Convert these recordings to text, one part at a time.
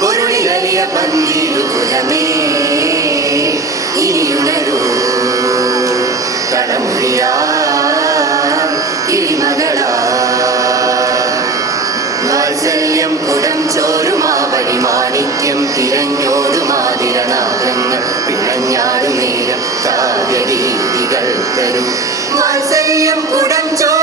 പൊരുളിലലിയ പന്തിരുകുലമേ ഇനിയുണരൂ. കടമുഴിയാ ഇളിമകളാ വാത്സല്യം കുടം ചോരുമാവഴി മാണിക്യം തിരഞ്ഞോടുമാതിരനാഥങ്ങൾ പിഴഞ്ഞാടുനേരം കാവ്യരീതികൾ തരും. വാത്സല്യം കുടം ചോരുമാവഴി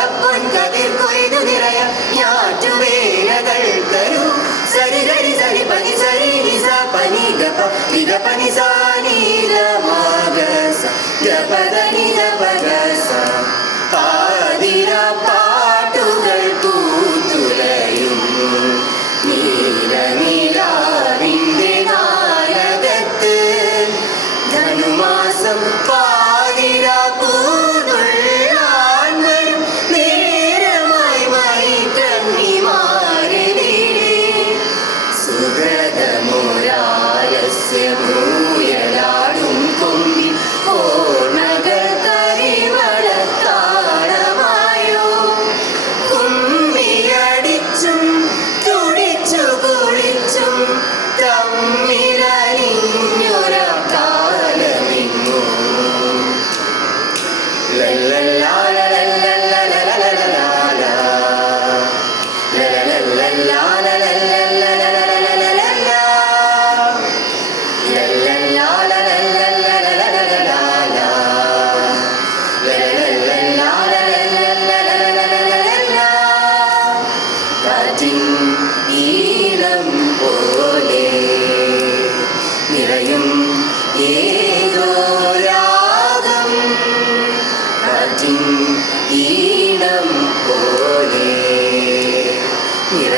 സ്നേഹപ്പൊൻ കതിർ കൊയ്തു നിറയ ഞാറ്റുവേലകൾ തരൂ. സരി സരി പനി സരി നിസ പനി ഗപ നിഗ പനി സാ നീല മാഗസ ഗപദ നിഗ പാട്ടുകൾ പൂത്തുലയുന്നു നീല പാതിര കാറ്റിൻ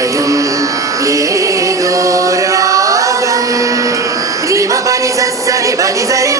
നിറയും ഏതോ രാഗം. രിമ പനി സരി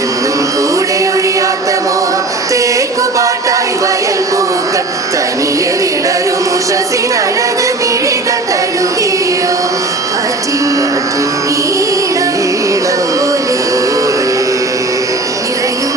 എന്നും കൂടെ ഒഴിയാത്ത മോഹം. തേക്കുപാട്ടായി വയൽ പൂക്കൾ. തനിയെ വിടരും ഉഷസിനഴക് മിഴികൾ തഴുകിയോ കാറ്റിൻ ഈണം പോലെ നിറയും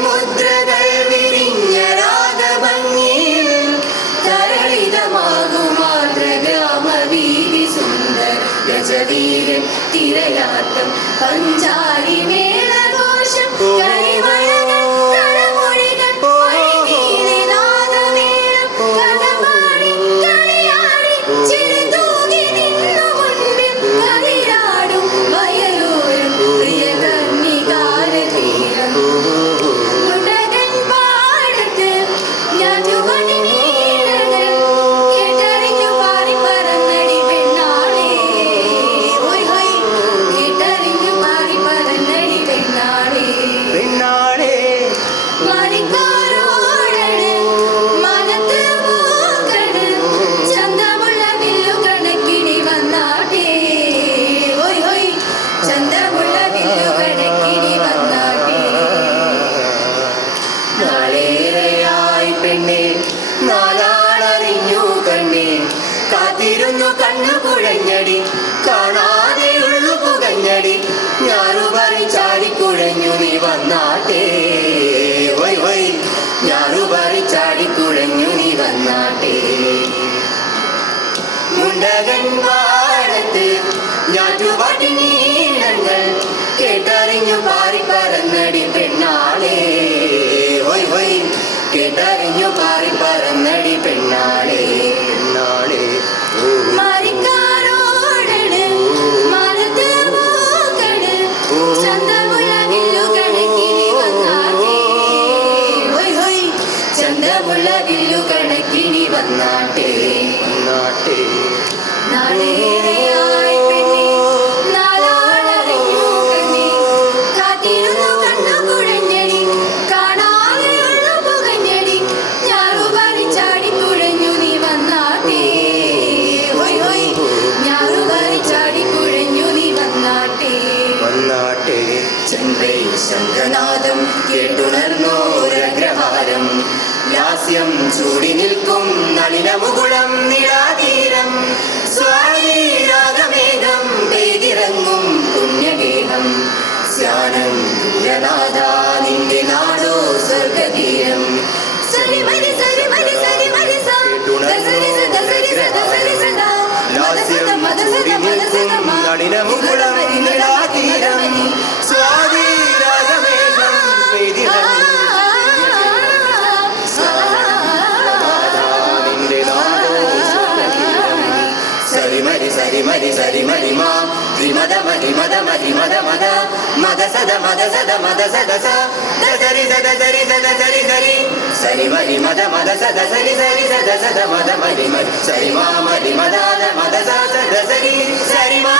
മുദ്രകൾ വിരിഞ്ഞ രാഗഭംഗിയിൽ തരളിതമാകുമാതൃഗ്രാമവീതി സുന്ദര ഗജവീരൻ തിരയാട്ടം പഞ്ചാരി ചന്തമുള്ള വില്ലു കണക്കിനി വന്നാട്ടേ നാളേറെയായി പെണ്ണെ നാലാളറിഞ്ഞു കണ്ണേ കാത്തിരുന്നു കണ്ണു കുഴഞ്ഞടി കാണാതെയുള്ളു പുകഞ്ഞടി. ഞാറുപറി ചാടിക്കുഴഞ്ഞു നീ വന്നാട്ടേ. Y Y. ഞാറുപറി ചാടിക്കുഴഞ്ഞു നീ വന്നാട്ടേ. മുണ്ടകൻ പാടത്ത് ഞാറ്റുപാട്ടി നീളങ്ങൾ കേട്ടറിഞ്ഞു പാറി പറന്നടി പെണ്ണാളേ. ഹൊയ് ഹൊയ് കേട്ടറിഞ്ഞു പാറി പറന്നടി പെണ്ണാളേ. പെണ്ണാളെ പൂക്കണ് ചന്തമുള്ള കണക്കിനി വന്നാട്ടേ ഹൊയ് ഹൊയ് ചന്തമുള്ള വില്ലു കണക്കിനി വന്നാട്ടേ വന്നാട്ടേ നാളേറെയായി ചൂടി നിൽക്കും നളിനമുകുളം നിളാതീരം. സ്വാതിരാഗമേഘം പെയ്തിറങ്ങും പുണ്യഗേഹം. സ്യാനം ദൂരനാഥ നിന്റെ നാടോ സ്വർഗതീരം. സരി ദസരി സരി സരി ദസരി സ. ദ മദസദ മദസദ മദസദ മ. നളിനമുകുളം നിളാതീരം ಮದಿ ಮದ ಮದಿ ಮದ ಮದ ಮದ ಸದ ಮದ ಸದ ಮದ ಸದ ಸರಿ ಸದ ಸರಿ ಸದ ಸರಿ ಸರಿ ಸರಿ ಮರಿ ಮದ ಮದ ಸದ ಸರಿ ಸರಿ ಸದ ಸದ ಮದ ಮರಿ ಮರಿ ಸರಿ ಮಾ ಮರಿ ಮದ ಮದ ಸದ ಸರಿ ಸರಿ ಮಾ